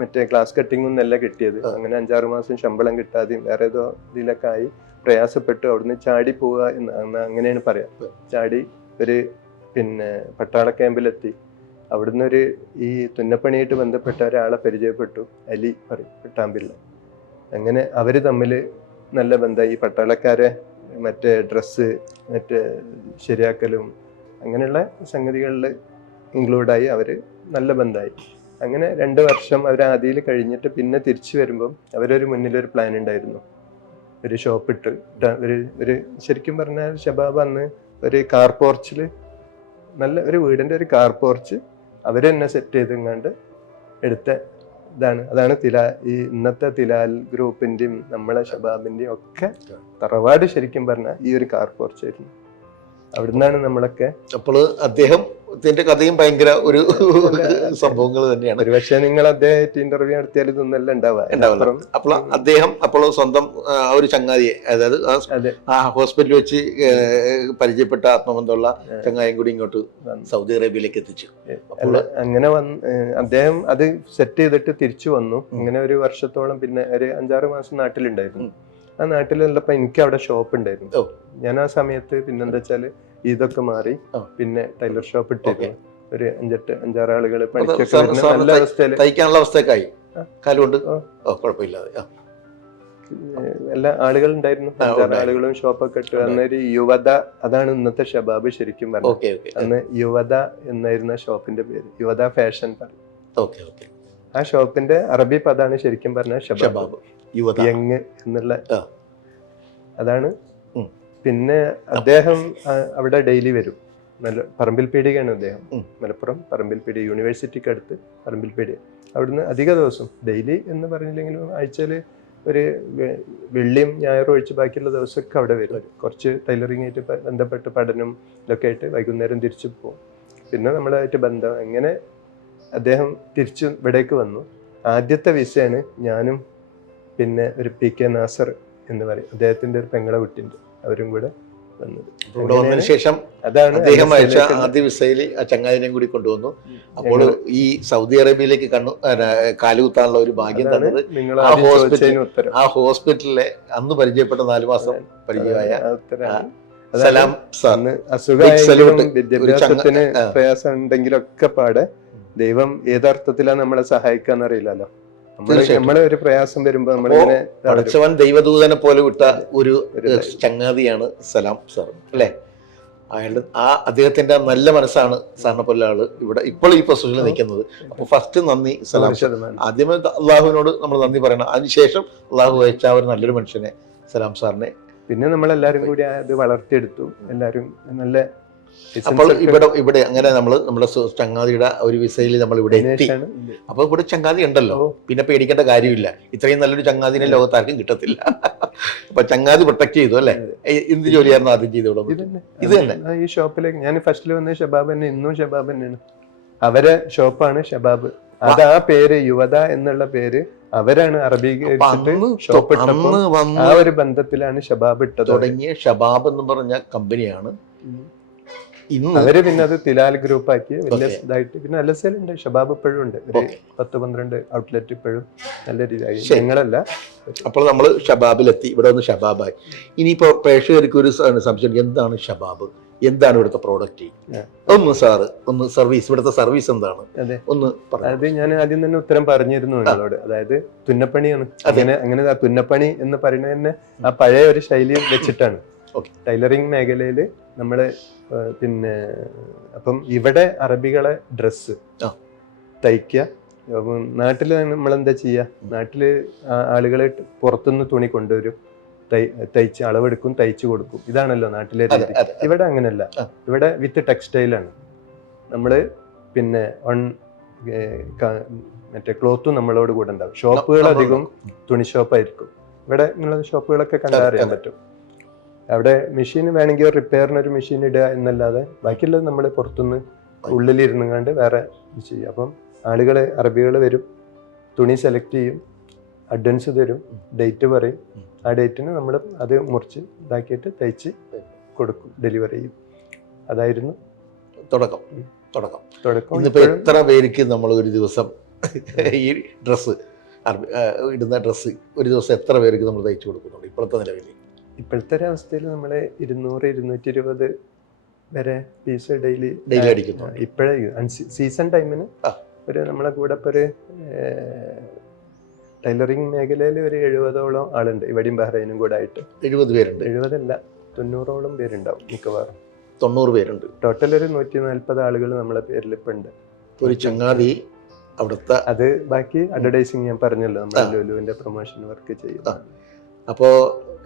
മറ്റേ ക്ലാസ് കട്ടിങ്ങും നല്ല കിട്ടിയത്. അങ്ങനെ 5-6 മാസം ശമ്പളം കിട്ടാതെയും വേറെ ഏതോ ഇതിലൊക്കെ ആയി പ്രയാസപ്പെട്ടു. അവിടുന്ന് ചാടി പോവുക എന്ന് അങ്ങനെയാണ് പറയാം. ചാടി ഒരു പിന്നെ പട്ടാള ക്യാമ്പിലെത്തി. അവിടുന്ന് ഈ തുന്നപ്പണിയായിട്ട് ബന്ധപ്പെട്ട ഒരാളെ പരിചയപ്പെട്ടു, അലി പറയും, പട്ടാമ്പിള്ള. അങ്ങനെ അവര് തമ്മിൽ നല്ല ബന്ധമായി. ഈ പട്ടാളക്കാരെ മറ്റേ ഡ്രസ്സ് മറ്റേ ശരിയാക്കലും അങ്ങനെയുള്ള സംഗതികളിൽ ഇൻക്ലൂഡായി അവർ നല്ല ബന്ധമായി. അങ്ങനെ 2 വർഷം അവർ ആദിയിൽ കഴിഞ്ഞിട്ട് പിന്നെ തിരിച്ചു വരുമ്പം അവരൊരു മുന്നിലൊരു പ്ലാൻ ഉണ്ടായിരുന്നു. ഒരു ഷോപ്പിട്ട് ഒരു ശരിക്കും പറഞ്ഞാൽ ഷബാബ് അന്ന് ഒരു കാർ പോർച്ചിൽ, നല്ല ഒരു വീടിൻ്റെ ഒരു കാർ പോർച്ച് അവർ തന്നെ സെറ്റ് ചെയ്തെങ്ങാണ്ട് എടുത്ത അതാണ് ഈ ഇന്നത്തെ തിലാൽ ഗ്രൂപ്പിൻ്റെയും നമ്മളെ ഷബാബിൻ്റെയും ഒക്കെ തറവാട് ശരിക്കും പറഞ്ഞാൽ ഈ ഒരു കാർ പോർച്ചായിരുന്നു. അവിടുന്നാണ് നമ്മളൊക്കെ. അപ്പോൾ അദ്ദേഹത്തിന്റെ കഥയും ഭയങ്കര ഒരു സംഭവങ്ങൾ തന്നെയാണ്. ഒരുപക്ഷെ നിങ്ങൾ അദ്ദേഹത്തെ ഇന്റർവ്യൂ നടത്തിയാൽ ഇതൊന്നെല്ലാം ഉണ്ടാവുക. അപ്പോൾ സ്വന്തം ഒരു ചങ്ങാതിയെ, അതായത് ആ ഹോസ്പിറ്റലിൽ വെച്ച് പരിചയപ്പെട്ട ആത്മബന്ധമുള്ള ചങ്ങായും കൂടി ഇങ്ങോട്ട് സൗദി അറേബ്യയിലേക്ക് എത്തിച്ചു. അങ്ങനെ അദ്ദേഹം അത് സെറ്റ് ചെയ്തിട്ട് തിരിച്ചു വന്നു. അങ്ങനെ ഒരു വർഷത്തോളം, പിന്നെ ഒരു 5-6 മാസം നാട്ടിലുണ്ടായിരുന്നു. ആ നാട്ടിലുള്ളപ്പോ എനിക്ക് അവിടെ ഷോപ്പ് ഉണ്ടായിരുന്നു. ഞാൻ ആ സമയത്ത് പിന്നെന്താ വെച്ചാല് ഇതൊക്കെ മാറി പിന്നെ ടൈലർ ഷോപ്പ് ഇട്ടിരുന്നു. ഒരു 5-6 ആളുകൾ പണിക്കൊക്കെ നല്ല അവസ്ഥയിൽ തയ്ക്കാനുള്ള അവസ്ഥക്കായി കാലുകൊണ്ട് കുഴപ്പമില്ലാതെ എല്ലാ ആളുകൾ ഉണ്ടായിരുന്നു. 5-6 ആളുകളും ഷോപ്പൊക്കെ ഇട്ട്. അന്നൊരു യുവത, അതാണ് ഇന്നത്തെ ഷബാബ് ശരിക്കും പറഞ്ഞത്. അന്ന് യുവത എന്നായിരുന്ന ഷോപ്പിന്റെ പേര്, യുവത ഫാഷൻ പറയും. ആ ഷോപ്പിന്റെ അറബി പദാണ് ശരിക്കും പറഞ്ഞ ഷബാബ്, യങ് എന്നുള്ള അതാണ്. പിന്നെ അദ്ദേഹം അവിടെ ഡെയിലി വരും. നല്ല പറമ്പിൽ പീടികയാണ് അദ്ദേഹം, മലപ്പുറം പറമ്പിൽ പീടിക, യൂണിവേഴ്സിറ്റിക്ക് അടുത്ത് പറമ്പിൽ പീടിക. അവിടുന്ന് അധിക ദിവസം, ഡെയിലി എന്ന് പറഞ്ഞില്ലെങ്കിലും ആഴ്ചയിൽ ഒരു വെള്ളിയും ഞായറും ഒഴിച്ച് ബാക്കിയുള്ള ദിവസമൊക്കെ അവിടെ വരും. കുറച്ച് ടൈലറിംഗ് ആയിട്ട് ബന്ധപ്പെട്ട് പഠനം ഇതൊക്കെ ആയിട്ട് വൈകുന്നേരം തിരിച്ചു പോകും. പിന്നെ നമ്മളായിട്ട് ബന്ധം. അങ്ങനെ അദ്ദേഹം തിരിച്ചു ഇവിടേക്ക് വന്നു. ആദ്യത്തെ വിസയാണ് ഞാനും പിന്നെ ഒരു PK നാസർ എന്ന് പറയും, അദ്ദേഹത്തിന്റെ ഒരു പെങ്ങളെ കുട്ടിയുണ്ട്, അവരും കൂടെ വന്നത്. ശേഷം അതാണ് അദ്ദേഹം അയച്ച ആദ്യ വിസയിൽ ആ ചങ്ങാതിനെയും കൂടി കൊണ്ടുവന്നു. അപ്പോൾ ഈ സൗദി അറേബ്യയിലേക്ക് കാലുകുത്താനുള്ള ഒരു ഭാഗ്യം തന്നത് ആ ഹോസ്പിറ്റലിലെ അന്ന് പരിചയപ്പെട്ട 4 മാസം പരിചയമായ സലാം സാർ. വിദ്യാഭ്യാസത്തിന് പ്രയാസം ഉണ്ടെങ്കിലൊക്കെ പാടെ ദൈവം ഏതർത്ഥത്തിലാണ് നമ്മളെ സഹായിക്കാന്ന് അറിയില്ലല്ലോ. നമ്മളെ ഒരു പ്രയാസം വരുമ്പോ പഠിച്ചവൻ ദൈവദൂതനെ പോലെ വിട്ട ഒരു ചങ്ങാതിയാണ് സലാം സാർ അല്ലെ. അയാളുടെ അദ്ദേഹത്തിന്റെ നല്ല മനസ്സാണ് സാറിനെ പോലെ ആള് ഇവിടെ ഇപ്പോൾ ഈ പൊസിഷനിൽ നിൽക്കുന്നത്. അപ്പൊ ഫസ്റ്റ് നന്ദി സലാം. ആദ്യമേ അള്ളാഹുവിനോട് നമ്മൾ നന്ദി പറയണം, അതിനുശേഷം അള്ളാഹു അയച്ച ഒരു നല്ലൊരു മനുഷ്യനെ സലാം സാറിനെ. പിന്നെ നമ്മളെല്ലാരും കൂടി അത് വളർത്തിയെടുത്തു. എല്ലാരും നല്ല. അപ്പോൾ ഇവിടെ അങ്ങനെ നമ്മുടെ ചങ്ങാതിയുടെ ഒരു വിസയിൽ നമ്മൾ ഇവിടെ എത്തി. അപ്പൊ ഇവിടെ ചങ്ങാതി ഉണ്ടല്ലോ, പിന്നെ പേടിക്കേണ്ട കാര്യമില്ല. ഇത്രയും നല്ലൊരു ചങ്ങാതിനെ ലോകത്താർക്കും കിട്ടത്തില്ല. അപ്പൊ ചങ്ങാതി പ്രൊട്ടക്ട് ചെയ്തു അല്ലെ. എന്ത് ജോലിയായിരുന്നു ആദ്യം ചെയ്തോളൂ? ഇത് തന്നെ ഈ ഷോപ്പിലേക്ക് ഞാൻ ഫസ്റ്റിൽ വന്ന ഷബാബ് തന്നെ, ഇന്നും ഷബാബ് തന്നെയാണ്. അവരെ ഷോപ്പാണ് ഷബാബ്. അത് ആ പേര് യുവത എന്നുള്ള പേര് അവരാണ് അറബീകരിച്ചിട്ട് ഷോപ്പ് ഇട്ടപ്പോൾ ആ ഒരു ബന്ധത്തിലാണ് ഷബാബ് ഇട്ടത്. തുടങ്ങിയ ഷബാബ് എന്ന് പറഞ്ഞ കമ്പനിയാണ് അവര് പിന്നെ അത് തിലാൽ ഗ്രൂപ്പ് ആക്കി വലിയ ഇതായിട്ട്. പിന്നെ അലസലുണ്ട്, ഷബാബ് ഇപ്പോഴും ഉണ്ട്, ഒരു 10-12 ഔട്ട്ലെറ്റ് ഇപ്പോഴും നല്ല രീതിയായി. ഞങ്ങളല്ല. അപ്പോൾ നമ്മൾ ഷബാബിലെത്തി, ഇവിടെ ഒന്ന് ഷബാബായി. ഇനിയിപ്പോ പ്രേക്ഷകർക്ക് ഒരു സംശയം, എന്താണ് ഷബാബ്, എന്താണ് ഇവിടുത്തെ പ്രോഡക്റ്റ്? ഒന്ന് സർവീസ്, ഇവിടുത്തെ സർവീസ് എന്താണ് ഒന്ന് പറഞ്ഞു. അത് ഞാൻ ആദ്യം തന്നെ ഉത്തരം പറഞ്ഞിരുന്നു നിങ്ങളോട്. അതായത് തുന്നപ്പണിയാണ്. അങ്ങനെ ആ തുന്നപ്പണി എന്ന് പറയുന്നത് തന്നെ ആ പഴയ ഒരു ശൈലി വെച്ചിട്ടാണ്. ടൈലറിംഗ് മേഖലയിൽ നമ്മള് പിന്നെ അപ്പം ഇവിടെ അറബികളെ ഡ്രസ്സ് തയ്ക്കുക. നാട്ടില് നമ്മളെന്താ ചെയ്യുക, നാട്ടില് ആളുകളെ പുറത്തുനിന്ന് തുണി കൊണ്ടുവരും, തയ്ച്ച് അളവെടുക്കും, തയ്ച്ചു കൊടുക്കും. ഇതാണല്ലോ നാട്ടിലെ രീതി. ഇവിടെ അങ്ങനെയല്ല. ഇവിടെ വിത്ത് ടെക്സ്റ്റൈലാണ്. നമ്മള് പിന്നെ മറ്റേ ക്ലോത്തും നമ്മളോട് കൂടെ ഉണ്ടാവും. ഷോപ്പുകൾ അധികം തുണി ഷോപ്പായിരിക്കും. ഇവിടെ നിങ്ങളുടെ ഷോപ്പുകളൊക്കെ കണ്ടറിയാൻ പറ്റും. അവിടെ മെഷീൻ വേണമെങ്കിൽ റിപ്പയറിന് ഒരു മെഷീൻ ഇടുക എന്നല്ലാതെ ബാക്കിയുള്ളത് നമ്മൾ പുറത്തുനിന്ന് ഉള്ളിലിരുന്നുകൊണ്ട് വേറെ ചെയ്യും. അപ്പം അറബികൾ വരും, തുണി സെലക്ട് ചെയ്യും, അഡ്വാൻസ് തരും, ഡേറ്റ് പറയും, ആ ഡേറ്റിന് നമ്മൾ അത് മുറിച്ച് ഇതാക്കിയിട്ട് തയ്ച്ച് കൊടുക്കും, ഡെലിവറി ചെയ്യും. അതായിരുന്നു തുടക്കം. ഇന്നിപ്പോൾ എത്ര പേർക്ക് നമ്മൾ ഒരു ദിവസം ഈ ഡ്രസ്സ് ഇടുന്ന ഡ്രസ്സ് ഒരു ദിവസം എത്ര പേർക്ക് നമ്മൾ തയ്ച്ചു കൊടുക്കുന്നുണ്ട് ഇപ്പോഴത്തെ നിലവിൽ? ഇപ്പോഴത്തെ ഒരു അവസ്ഥയിൽ നമ്മൾ 200-220 വരെ പീസ് ഡെയിലി അടിക്കുന്നു. ഇപ്പോഴേ സീസൺ ടൈമിന് ഒരു നമ്മളെ കൂടെ ഇപ്പോൾ ഒരു ടൈലറിങ് മേഖലയിൽ ഒരു 70ഓളം ആളുണ്ട്, ഇവിടെയും ബഹ്റൈനും കൂടെ ആയിട്ട്. 70 പേരുണ്ട്? 70അല്ല, 90ഓളം പേരുണ്ടാവും മിക്കവാറും. 90 പേരുണ്ട്. ടോട്ടൽ ഒരു 140 ആളുകൾ നമ്മളെ പേരിൽ ഇപ്പം ഉണ്ട്. ഒരു ചങ്ങാതി അവിടുത്തെ അത് ബാക്കി അഡ്വർടൈസിങ് ഞാൻ പറഞ്ഞല്ലോ, നമ്മൾ ലുലുവിന്റെ പ്രൊമോഷൻ വർക്ക് ചെയ്യും. അപ്പോൾ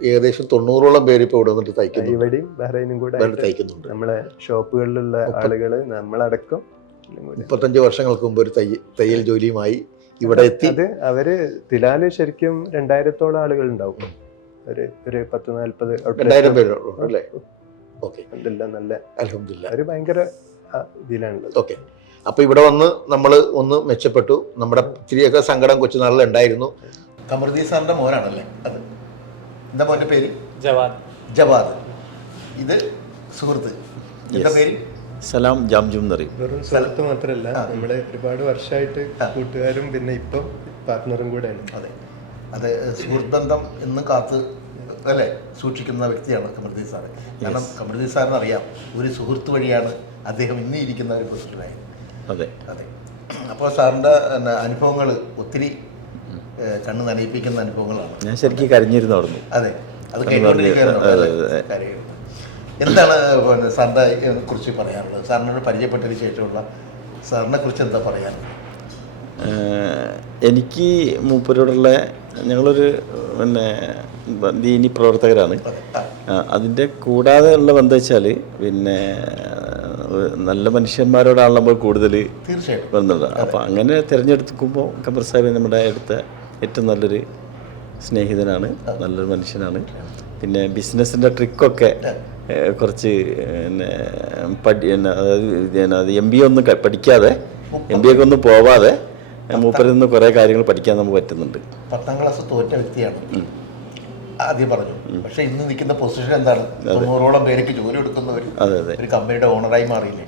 ഏകദേശം 90ഓളം പേര് ഇപ്പോൾ ഇവിടെ വന്നിട്ട് തയ്ക്കുന്നു. ഇവിടെയും ബഹ്റൈനും കൂടെ തയ്ക്കുന്നുണ്ട്. നമ്മളെ ഷോപ്പുകളിലുള്ള ആളുകൾ നമ്മളടക്കം 35 വർഷങ്ങൾക്ക് മുമ്പ് ഒരു തയ്യൽ ജോലിയുമായി ഇവിടെ എത്തി. അത് അവര് തിലാല് ശരിക്കും 2000ഓളം ആളുകൾ ഉണ്ടാവും, ഒരു 10-40 2000 പേര് അല്ലേ? ഓക്കെ, നല്ല അൽഹംദുലില്ലാ ഒരു ഭയങ്കര ഇതിലാണുള്ളത്. ഓക്കെ. അപ്പൊ ഇവിടെ വന്ന് നമ്മൾ ഒന്ന് മെച്ചപ്പെട്ടു. നമ്മുടെ ഇച്ചിരിയൊക്കെ സങ്കടം കൊച്ചുനാളിൽ ഉണ്ടായിരുന്നു. കമറുദ്ദീൻ സാറിന്റെ മോനാണല്ലേ അത്? എന്താ മോന്റെ പേര്? ജവാദ്. ഇത് സുഹൃത്ത്, എന്താ പേര്? സലാം ജാംജും എന്നറിയും. വെറും സുഹൃത്ത് മാത്രമല്ല, നമ്മുടെ ഒരുപാട് വർഷമായിട്ട് കൂട്ടുകാരും പിന്നെ ഇപ്പം പാർട്ട്ണറും കൂടെയാണ്. അതെ, അത് സുഹൃത്ത് ബന്ധം എന്ന് കാത്ത് അല്ലേ സൂക്ഷിക്കുന്ന വ്യക്തിയാണ് കമറുദ്ദീൻ സാറ്. കാരണം കമറുദ്ദീൻ സാറിന് അറിയാം, ഒരു സുഹൃത്ത് വഴിയാണ് അദ്ദേഹം ഇന്ന് ഇരിക്കുന്ന ഒരു പ്രസിഡന്റായത്. അതെ. അപ്പോൾ സാറിൻ്റെ അനുഭവങ്ങൾ ഒത്തിരി കണ്ണ് നനയിപ്പിക്കുന്ന അനുഭവങ്ങളാണ്. ഞാൻ ശരിക്കും കരഞ്ഞിരുന്നു അവിടുന്ന്. അതെ, അത് കേട്ടുകൊണ്ടിരിക്കുകയായിരുന്നു. എന്താണ് സാറിനെ കുറിച്ച് പറയാനുള്ളത്? സാറിനോട് പരിചയപ്പെട്ടതിന് ശേഷമുള്ള സാറിനെ കുറിച്ച് എന്താ പറയാനുള്ളത്? എനിക്ക് മൂപ്പരോടുള്ള ഞങ്ങളൊരു ദീനി പ്രവർത്തകരാണ്. അതിൻ്റെ കൂടാതെ ഉള്ള ബന്ധം വെച്ചാൽ നല്ല മനുഷ്യന്മാരോടാണ് നമ്മൾ കൂടുതൽ ബന്ധമുള്ളത്. അപ്പോൾ അങ്ങനെ തിരഞ്ഞെടുക്കുമ്പോൾ ഖമർ സാഹിബ് നമ്മുടെ അടുത്ത ഏറ്റവും നല്ലൊരു സ്നേഹിതനാണ്, നല്ലൊരു മനുഷ്യനാണ്. പിന്നെ ബിസിനസ്സിൻ്റെ ട്രിക്കൊക്കെ കുറച്ച് അതായത് MBA ഒന്നും പഠിക്കാതെ, MBA ഒന്നും പോവാതെ മൂപ്പരിൽ നിന്ന് കുറേ കാര്യങ്ങൾ പഠിക്കാൻ നമുക്ക് പറ്റുന്നുണ്ട്. 10ാം ക്ലാസ് തോറ്റ വ്യക്തിയാണ് ആദ്യം പറഞ്ഞു. പക്ഷെ ഇന്ന് നിൽക്കുന്ന പൊസിഷൻ എന്താണ്? 90ഓളം പേർക്ക് ജോലി കൊടുക്കുന്നവർ ഒരു കമ്പനിയുടെ ഓണറായി മാറിയില്ലേ?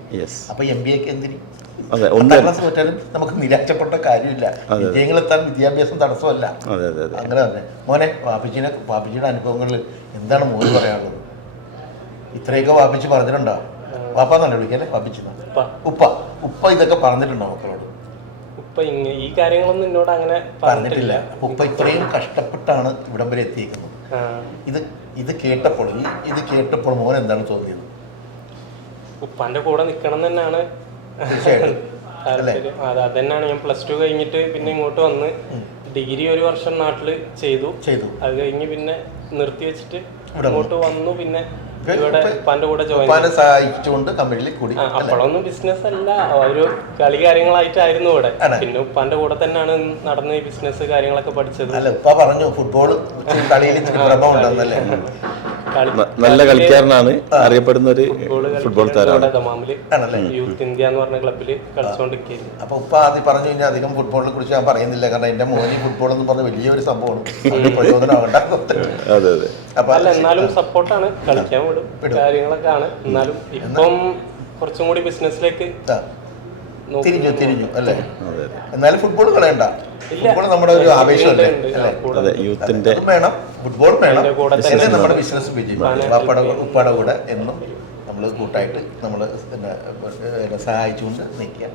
അപ്പൊ MBA എന്തിന്? 10ാം ക്ലാസ് തോറ്റാലും നമുക്ക് നിരാശപ്പെട്ട കാര്യമില്ല. വിജയങ്ങളെത്താൻ വിദ്യാഭ്യാസം തടസ്സമല്ല. അങ്ങനെ തന്നെ മോനെ, വാപ്പിച്ചിയുടെ അനുഭവങ്ങളിൽ എന്താണ് മോന് പറയാനുള്ളത്? ഇത്രയൊക്കെ വാപ്പിച്ച് പറഞ്ഞിട്ടുണ്ടോ? വാപ്പാന്നല്ലേ വിളിക്കല്ലേ? വാപ്പിച്ച് ഉപ്പ ഇതൊക്കെ പറഞ്ഞിട്ടുണ്ടോ മക്കളോട്? ഈ കാര്യങ്ങളൊന്നും എന്നോട് അങ്ങനെ പറഞ്ഞിട്ടില്ല. അപ്പൊ ഉപ്പ ഇത്രയും കഷ്ടപ്പെട്ടാണ് ഇവിടം വരെ എത്തിയിരിക്കുന്നത്. ഇത് കേട്ടപ്പോൾ മോൻ എന്താണ് തോന്നിയത്? ഉപ്പാന്റെ കൂടെ നിക്കണം തന്നെയാണ്. അതന്നെയാണ്. ഞാൻ +2 കഴിഞ്ഞിട്ട് പിന്നെ ഇങ്ങോട്ട് വന്ന് ഡിഗ്രി 1 വർഷം നാട്ടില് ചെയ്തു. അത് കഴിഞ്ഞ് പിന്നെ നിർത്തി വെച്ചിട്ട് ഇങ്ങോട്ട് വന്നു. പിന്നെ ഇവിടെ ഉപ്പാന്റെ കൂടെ സഹായിച്ചുകൊണ്ട് കമ്പനിയിൽ കൂടി. അപ്പോഴൊന്നും ബിസിനസ് അല്ല, ഒരു കളി കാര്യങ്ങളായിട്ടായിരുന്നു ഇവിടെ. പിന്നെ ഉപ്പാന്റെ കൂടെ തന്നെയാണ് നടന്ന് ഈ ബിസിനസ് കാര്യങ്ങളൊക്കെ പഠിച്ചത്. അല്ല, ഉപ്പ പറഞ്ഞു ഫുട്ബോൾ കളിയിൽ പ്രഭവമുണ്ടെന്നല്ലേ? നല്ല കളിക്കാരനാണ്, അറിയപ്പെടുന്ന ഒരു ഫുട്ബോൾ താരമാണ്. ദമാമില് യൂത്ത് ഇന്ത്യ എന്ന് പറഞ്ഞ ക്ലബില് കളിച്ചുകൊണ്ടിരിക്കുന്നു. അപ്പൊ ഉപ്പ ആദ്യം പറഞ്ഞു കഴിഞ്ഞാൽ അധികം ഫുട്ബോളിനെ കുറിച്ച് ഞാൻ പറയുന്നില്ല, കാരണം എന്റെ മോനി ഫുട്ബോൾ എന്ന് പറഞ്ഞ വലിയൊരു സംഭവമാണ്. അല്ല, എന്നാലും സപ്പോർട്ടാണ്, കളിക്കാൻ വിടും കാര്യങ്ങളൊക്കെ ആണ്. എന്നാലും ഇപ്പം കുറച്ചും കൂടി ബിസിനസ്സിലേക്ക് തിരിഞ്ഞു അല്ലേ? എന്നാലും ഫുട്ബോൾ കളയണ്ട. ഫുട്ബോൾ നമ്മുടെ ഒരു ആവേശമല്ലേ? യൂത്തിന്റെ വേണം, ഫുട്ബോൾ വേണം. നമ്മുടെ ബിസിനസ് ഉപ്പാടെ കൂടെ എന്നും നമ്മൾ കൂട്ടായിട്ട് നമ്മൾ സഹായിച്ചുകൊണ്ട് നിൽക്കുക.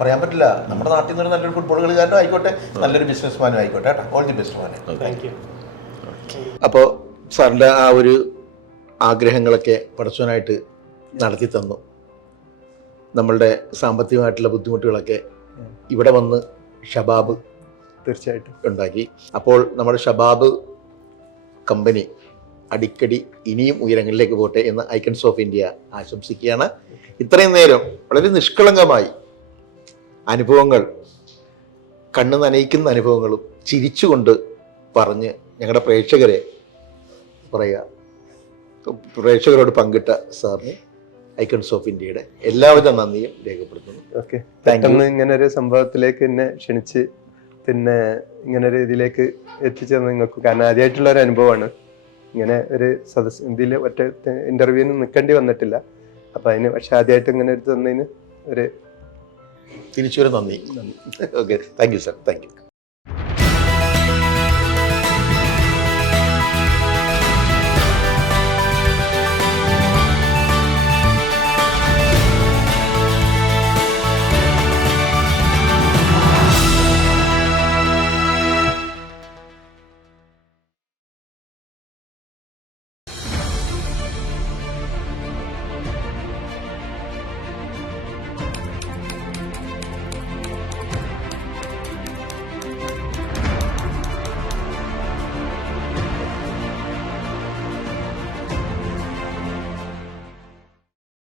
പറയാൻ പറ്റില്ല, നമ്മുടെ നാട്ടിൽ നിന്ന് നല്ലൊരു ഫുട്ബോൾ കളിക്കാരനും ആയിക്കോട്ടെ, നല്ലൊരു ബിസിനസ്മാനും ആയിക്കോട്ടെ. ഓൾ ദി ബെസ്റ്റ് മോനെ. അപ്പോൾ സാറിൻ്റെ ആ ഒരു ആഗ്രഹങ്ങളൊക്കെ പടച്ചവനായിട്ട് നടത്തി തന്നു. നമ്മളുടെ സാമ്പത്തികമായിട്ടുള്ള ബുദ്ധിമുട്ടുകളൊക്കെ ഇവിടെ വന്ന് ഷബാബ് തീർച്ചയായിട്ടും ഉണ്ടാക്കി. അപ്പോൾ നമ്മുടെ ഷബാബ് കമ്പനി അടിക്കടി ഇനിയും ഉയരങ്ങളിലേക്ക് പോട്ടെ എന്ന് ഐക്കൺസ് ഓഫ് ഇന്ത്യ ആശംസിക്കുകയാണ്. ഇത്രയും നേരം വളരെ നിഷ്കളങ്കമായി അനുഭവങ്ങൾ, കണ്ണ് നനയിക്കുന്ന അനുഭവങ്ങളും ചിരിച്ചുകൊണ്ട് പറഞ്ഞ് ഞങ്ങളുടെ പ്രേക്ഷകരോട് പങ്കിട്ട സാറിന് ഐക്കൺസ് ഓഫ് ഇന്ത്യയുടെ എല്ലാവിധ നന്ദിയും രേഖപ്പെടുത്തുന്നു. ഓക്കെ, പെട്ടെന്ന് ഇങ്ങനെ ഒരു സംഭവത്തിലേക്ക് എന്നെ ക്ഷണിച്ച് പിന്നെ ഇങ്ങനെ ഒരു ഇതിലേക്ക് എത്തിച്ചത് നിങ്ങൾക്ക്, കാരണം ആദ്യമായിട്ടുള്ള ഒരു അനുഭവമാണ്. ഇങ്ങനെ ഒരു ഇതിൽ ഒറ്റ ഇൻ്റർവ്യൂവിന് നിൽക്കേണ്ടി വന്നിട്ടില്ല. അപ്പം അതിന് പക്ഷെ ആദ്യമായിട്ട് ഇങ്ങനെ എടുത്ത് തന്നതിന് ഒരു തിരിച്ചൊരു നന്ദി. Okay, thank you sir, thank you.